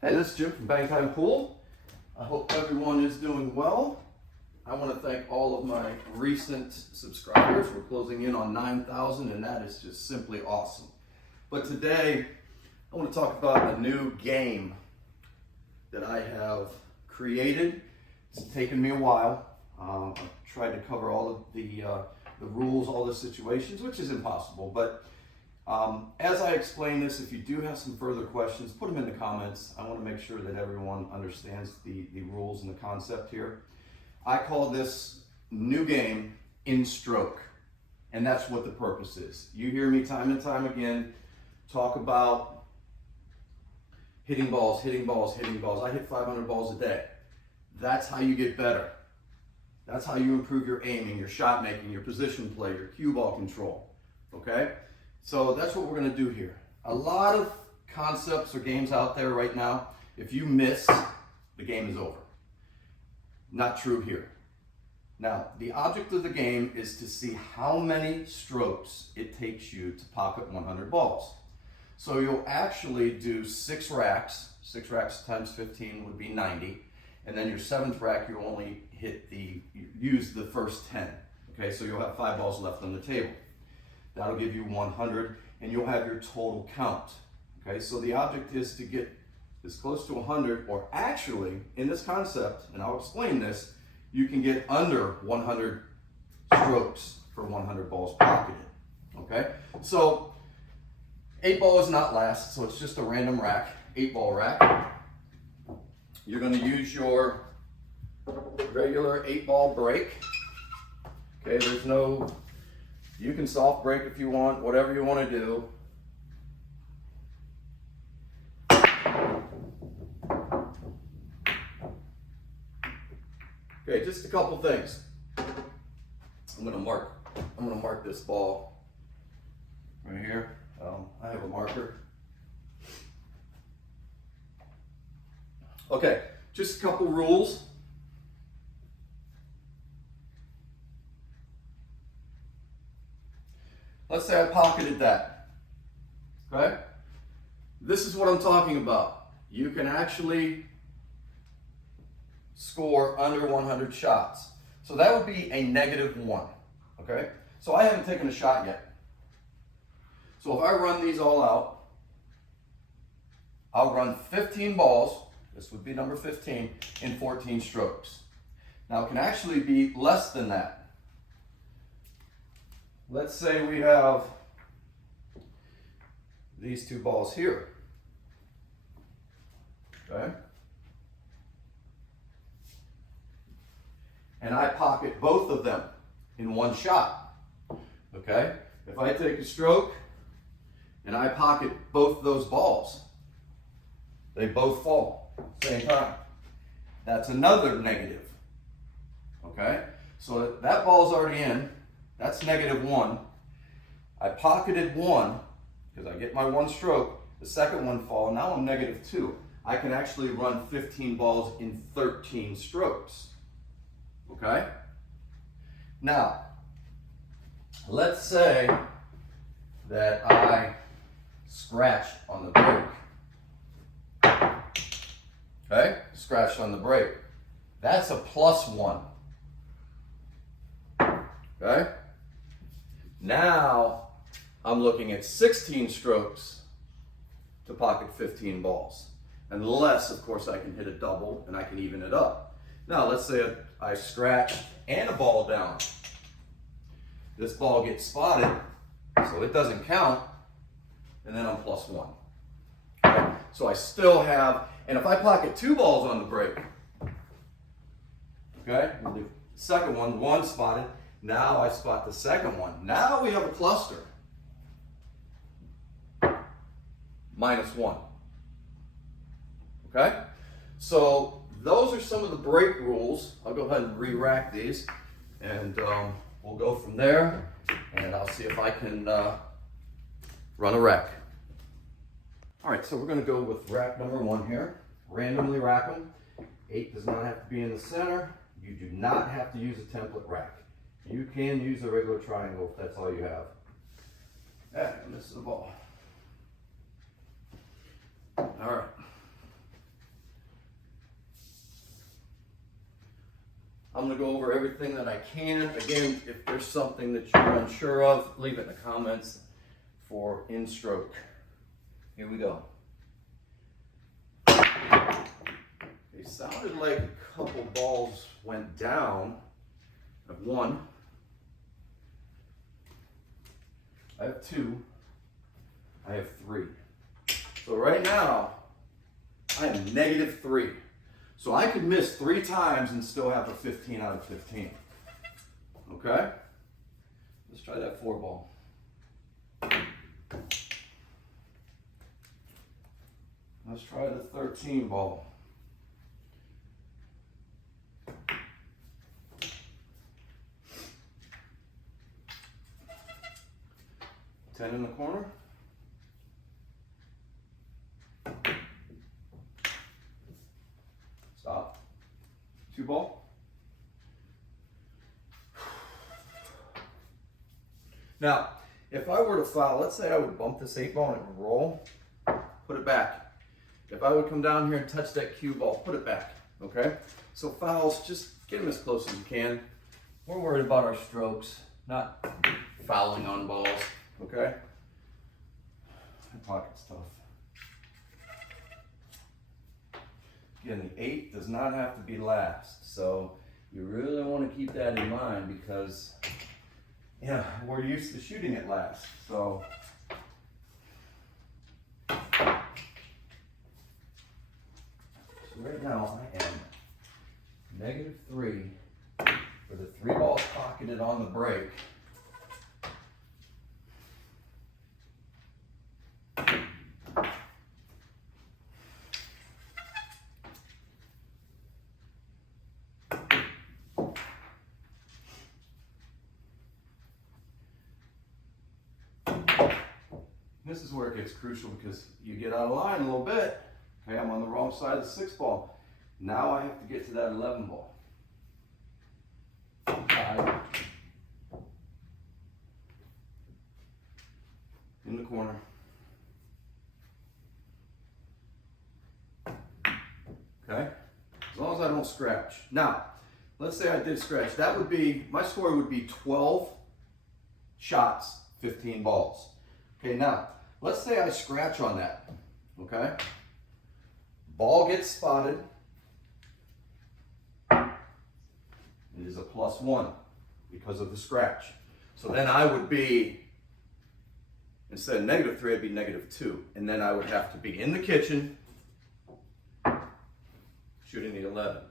Hey, this is Jim from Bang Time Pool. I hope everyone is doing well. I want to thank all of my recent subscribers. We're closing in on 9,000 and that is just simply awesome. But today, I want to talk about a new game that I have created. It's taken me a while. I've tried to cover all of the rules, all the situations, which is impossible. But as I explain this, if you do have some further questions, put them in the comments. I want to make sure that everyone understands the rules and the concept here. I call this new game in stroke, and that's what the purpose is. You hear me time and time again talk about hitting balls, hitting balls, hitting balls. I hit 500 balls a day. That's how you get better. That's how you improve your aiming, your shot making, your position play, your cue ball control, okay? So that's what we're gonna do here. A lot of concepts or games out there right now, if you miss, the game is over. Not true here. Now, the object of the game is to see how many strokes it takes you to pocket 100 balls. So you'll actually do 6 racks. 6 racks times 15 would be 90. And then your 7th rack, you only use the first 10. Okay, so you'll have 5 balls left on the table. That'll give you 100, and you'll have your total count. Okay, so the object is to get as close to 100, or actually, in this concept, and I'll explain this, you can get under 100 strokes for 100 balls pocketed. Okay, so 8 ball is not last, so it's just a random rack, 8 ball rack. You're going to use your regular 8 ball break. Okay, there's no, you can soft break if you want, whatever you want to do. Okay, just a couple things. I'm gonna mark this ball right here. I have a marker. Okay, just a couple rules. Let's say I pocketed that, okay? This is what I'm talking about. You can actually score under 100 shots. So that would be a -1, okay? So I haven't taken a shot yet. So if I run these all out, I'll run 15 balls, this would be number 15, in 14 strokes. Now it can actually be less than that. Let's say we have these 2 balls here, okay? And I pocket both of them in one shot, okay? If I take a stroke and I pocket both those balls, they both fall same time. That's another negative, okay? So that ball's already in, that's -1. I pocketed 1, because I get my 1 stroke, the second one fall, now I'm -2. I can actually run 15 balls in 13 strokes. Okay? Now, let's say that I scratched on the break. Okay? Scratched on the break. That's a +1. Okay? Now, I'm looking at 16 strokes to pocket 15 balls. Unless, of course, I can hit a double and I can even it up. Now, let's say I scratched and a ball down. This ball gets spotted, so it doesn't count, and then I'm +1. Okay? So I still have, and if I pocket 2 balls on the break, okay, the second one spotted, now I spot the second one. Now we have a cluster. -1. Okay? So those are some of the break rules. I'll go ahead and re-rack these, and we'll go from there, and I'll see if I can run a rack. All right, so we're going to go with rack number 1 here. Randomly rack them. 8 does not have to be in the center. You do not have to use a template rack. You can use a regular triangle if that's all you have. I missed the ball. All right. I'm gonna go over everything that I can. Again, if there's something that you're unsure of, leave it in the comments for in stroke. Here we go. It sounded like a couple balls went down. I have one. I have two. I have three. So right now, I am -3. So I could miss 3 times and still have a 15 out of 15. Okay? Let's try that 4 ball. Let's try the 13 ball. 10 in the corner. Stop. 2 ball. Now, if I were to foul, let's say I would bump this 8 ball and it would roll, put it back. If I would come down here and touch that cue ball, put it back, okay? So fouls, just get them as close as you can. We're worried about our strokes, not fouling on balls, okay? My pocket's tough. Again, the 8 does not have to be last, so you really want to keep that in mind because, yeah, we're used to shooting it last, so. Right now I am -3 for the 3 balls pocketed on the break. This is where it gets crucial because you get out of line a little bit. Okay, I'm on the wrong side of the 6 ball. Now I have to get to that 11 ball. 5. In the corner. Okay, as long as I don't scratch. Now, let's say I did scratch. That would be, my score would be 12 shots, 15 balls. Okay, now, let's say I scratch on that, okay? Ball gets spotted. It is a +1 because of the scratch. So then I would be, instead of -3, I'd be -2. And then I would have to be in the kitchen shooting the 11.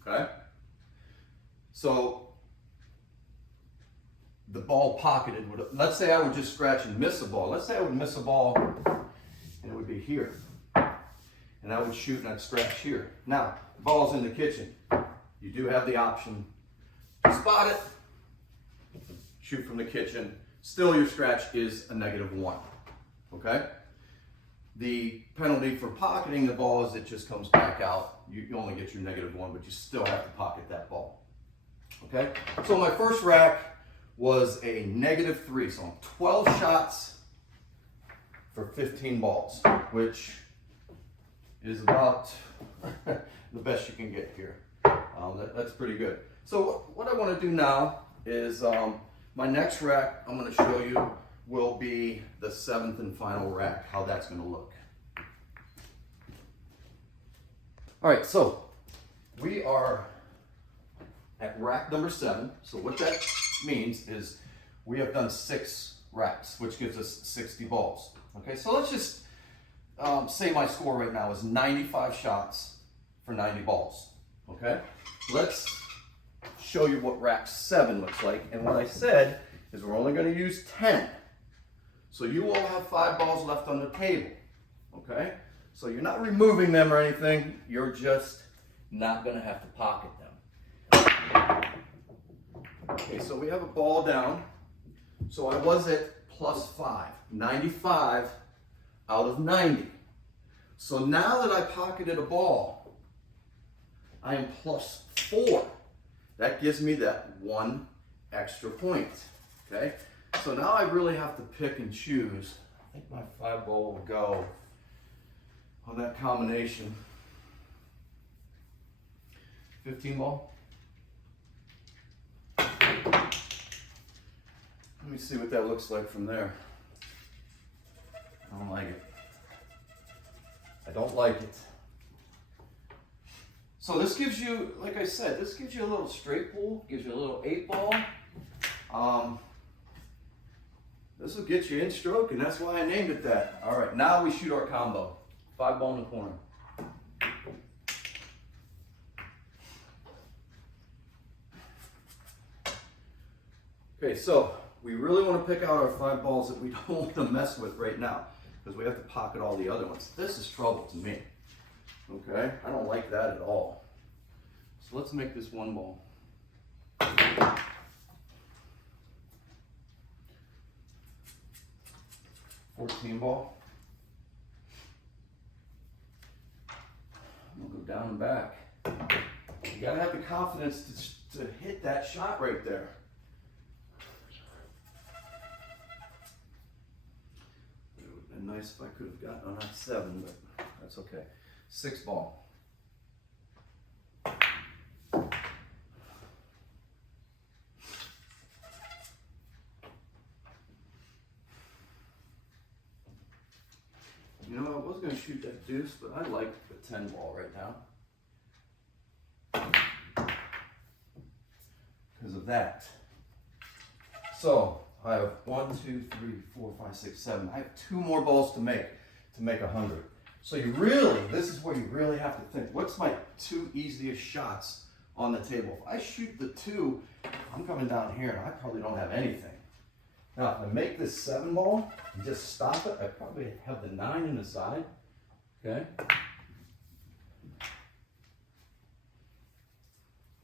Okay? So the ball pocketed would, let's say I would just scratch and miss a ball. Let's say I would miss a ball and it would be here. And I would shoot and I'd scratch here. Now, the ball's in the kitchen. You do have the option to spot it, shoot from the kitchen. Still, your scratch is a -1, okay? The penalty for pocketing the ball is it just comes back out. You only get your -1, but you still have to pocket that ball, okay? So my first rack was a -3, so I'm 12 shots for 15 balls, which is about the best you can get here. That's pretty good. So what I want to do now is my next rack I'm going to show you will be the 7th and final rack, how that's going to look. All right, so we are at rack number 7. So what that means is we have done 6 racks, which gives us 60 balls. Okay, so let's just say my score right now is 95 shots for 90 balls. Okay, let's show you what rack 7 looks like. And what I said is we're only going to use 10. So you will have 5 balls left on the table. Okay, so you're not removing them or anything. You're just not going to have to pocket them. Okay, so we have a ball down. So I was at +5, 95 out of 90. So now that I pocketed a ball, I am +4. That gives me that 1 extra point, okay? So now I really have to pick and choose. I think my 5 ball will go on that combination. 15 ball. Let me see what that looks like from there. I don't like it. I don't like it. So this gives you, like I said, this gives you a little straight pool, gives you a little 8-ball. This will get you in stroke, and that's why I named it that. All right, now we shoot our combo. 5-ball in the corner. Okay, so we really want to pick out our 5 balls that we don't want to mess with right now, because we have to pocket all the other ones. This is trouble to me. Okay, I don't like that at all. So let's make this 1 ball. 14 ball. We'll go down and back. You gotta have the confidence to hit that shot right there. It would have been nice if I could have gotten on that 7, but that's okay. 6 ball. You know, I was going to shoot that deuce, but I like the 10 ball right now. Because of that. So, I have 1, 2, 3, 4, 5, 6, 7. I have 2 more balls to make 100. So you really, this is where you really have to think, what's my 2 easiest shots on the table? If I shoot the 2, I'm coming down here and I probably don't have anything. Now, if I make this 7 ball and just stop it, I probably have the 9 in the side, okay?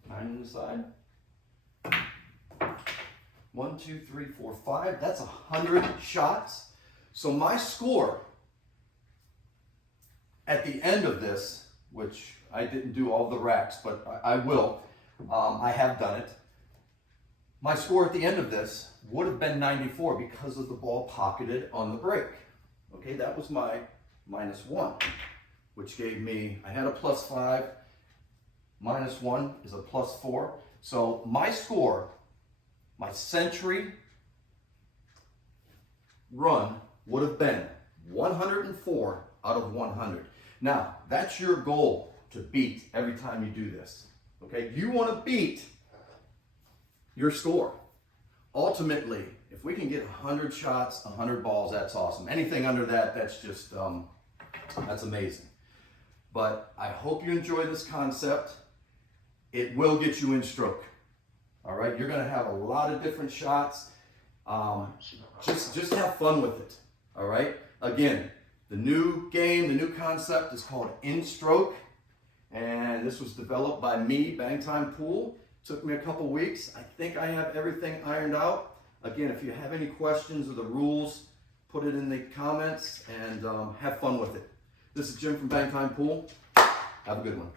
9 in the side. 1, 2, 3, 4, 5. That's 100 shots. So my score at the end of this, which I didn't do all the racks, but I will. I have done it. My score at the end of this would have been 94 because of the ball pocketed on the break. Okay, that was my -1, which gave me, I had a +5, -1 is a +4. So my score, my century run would have been 104 out of 100. Now, that's your goal to beat every time you do this. Okay, you want to beat your score. Ultimately, if we can get 100 shots, 100 balls, that's awesome. Anything under that, that's just, that's amazing. But I hope you enjoy this concept. It will get you in stroke. All right, you're gonna have a lot of different shots. Just have fun with it. All right, again, the new game, the new concept is called In Stroke. And this was developed by me, Bang Time Pool. Took me a couple weeks. I think I have everything ironed out. Again, if you have any questions or the rules, put it in the comments and have fun with it. This is Jim from Bang Time Pool. Have a good one.